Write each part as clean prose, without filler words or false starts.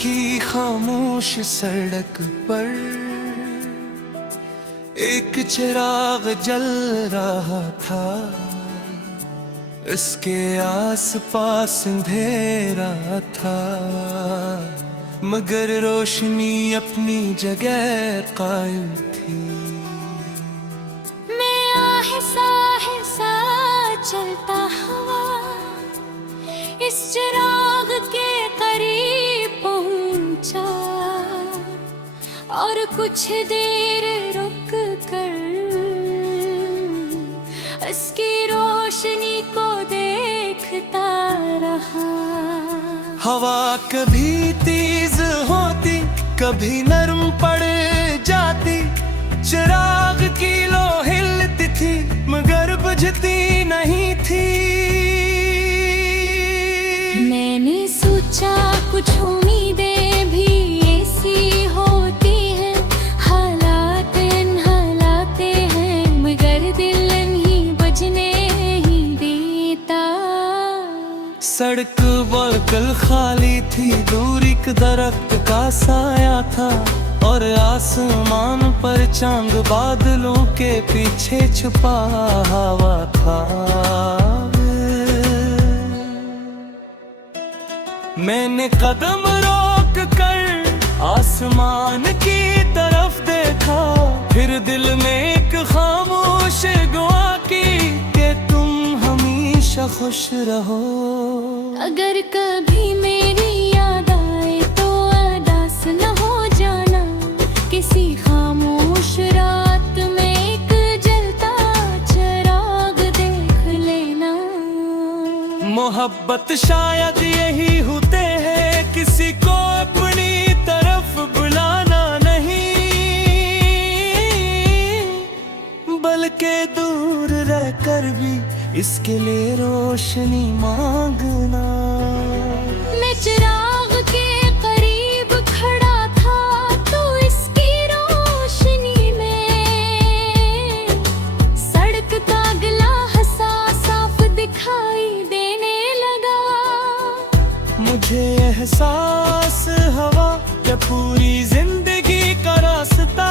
की खामोश सड़क पर एक चिराग जल रहा था। इसके आसपास अंधेरा था, मगर रोशनी अपनी जगह कायम थी। मैं आहिस्ता आहिस्ता चलता हुआ इस चिराग के करीब पहुंचा और कुछ देर रुक कर इसकी रोशनी को देखता रहा। हवा कभी तेज होती, कभी नरम पड़ जाती। चिराग की लो हिलती थी, मगर बुझती नहीं थी। मैंने सोचा कुछ उम्मीदें भी ऐसी होती हैं, हालात हालाते हैं, मगर दिल नहीं बजने ही देता। सड़क बिल्कुल खाली थी, दूर एक दरख्त का साया था और आसमान पर चांद बादलों के पीछे छुपा हुआ था। मैंने कदम रोक कर आसमान की तरफ देखा, फिर दिल में एक खामोश दुआ की कि तुम हमेशा खुश रहो। अगर कभी मेरी याद आए तो उदास न हो जाना, किसी खामोश रात में एक जलता चिराग देख लेना। मोहब्बत शायद यही होते हैं, किसी को अपनी तरफ बुलाना नहीं, बल्कि दूर रहकर भी इसके लिए रोशनी मांगना। मैं चिराग के करीब खड़ा था तो इसकी रोशनी में सड़क का गला हंसा साफ दिखाई देने लगा। मुझे एहसास हुआ कि पूरी जिंदगी का रास्ता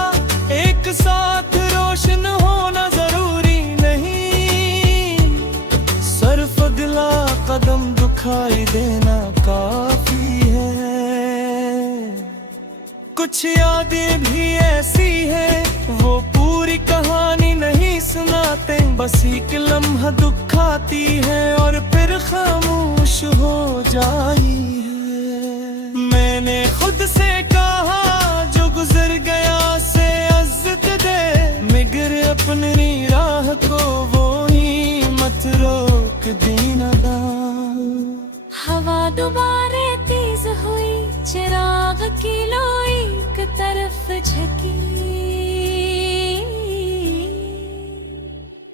एक साथ रोशन होना जरूरी नहीं। सिर्फ अगला कदम दिखाई देना काफी है। कुछ यादें भी ऐसी है, वो पूरी कहानी नहीं सुनाते, बस एक लम्हा दुखाती है और फिर खामोश हो जाई है। मैंने खुद से कहा जो गुजर गया से इज्जत दे, मगर अपनी राह को वो ही मत रोक देना दा। हवा दोबारा तेज हुई, चिराग की लो एक तरफ झकी,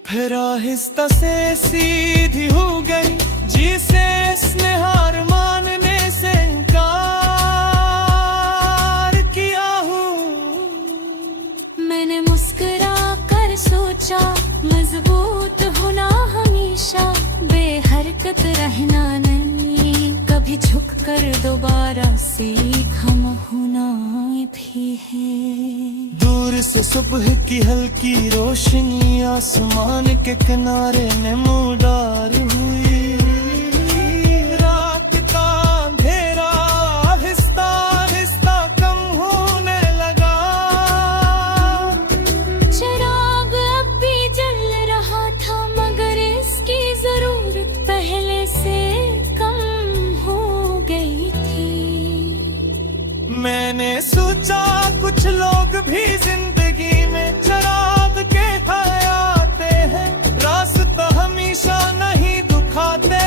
फिर आहिस्ता से सीधी हो गई, जिसे इसने हार मानने से इनकार किया हूँ। मैंने मुस्कुरा कर सोचा मजबूत होना हमेशा, बेहरकत रहना नहीं, कभी झुक कर दोबारा सीख हम होना भी है। दूर से सुबह की हल्की रोशनी आसमान के किनारे नमूदार हुई। रात का अंधेरा आहिस्ता आहिस्ता कम होने लगा। चिराग अब भी जल रहा था, मगर इसकी जरूरत पहले से कम हो गई थी। मैंने सोचा कुछ लोग भी जिंदगी में चिराग के फाए आते हैं, रास्ता हमेशा नहीं दुखाते,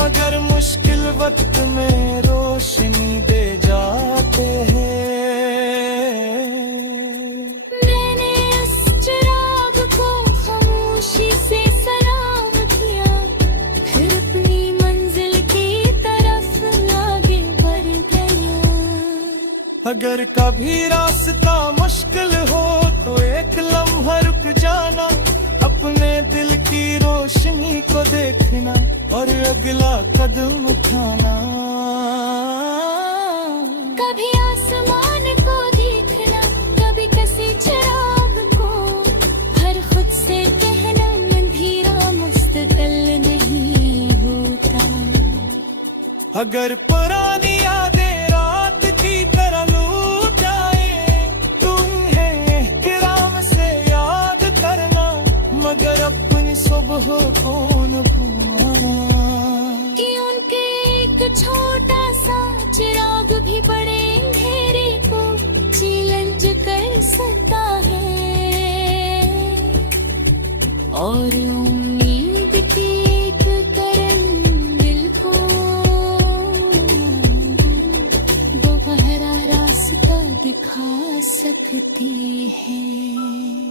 मगर मुश्किल वक्त में रोशनी दे जाते हैं। मैंने इस चिराग को खामोशी से सलाम किया, फिर अपनी मंजिल की तरफ आगे बढ़ गया। अगर कभी रास्ता मुश्किल हो तो एक लम्हा रुक जाना, अपने दिल की रोशनी को देखना और अगला कदम उठाना। अगर पुरानी यादें रात की तरह लूट जाए, तुम्हें एहतराम से याद करना, मगर अपनी सुबह को न भूलना। कि उनके एक छोटा सा चिराग भी बड़े अंधेरे को चैलेंज कर सकता है, और उम्मीद की एक किरण दिल को दोबारा रास्ता दिखा सकती है।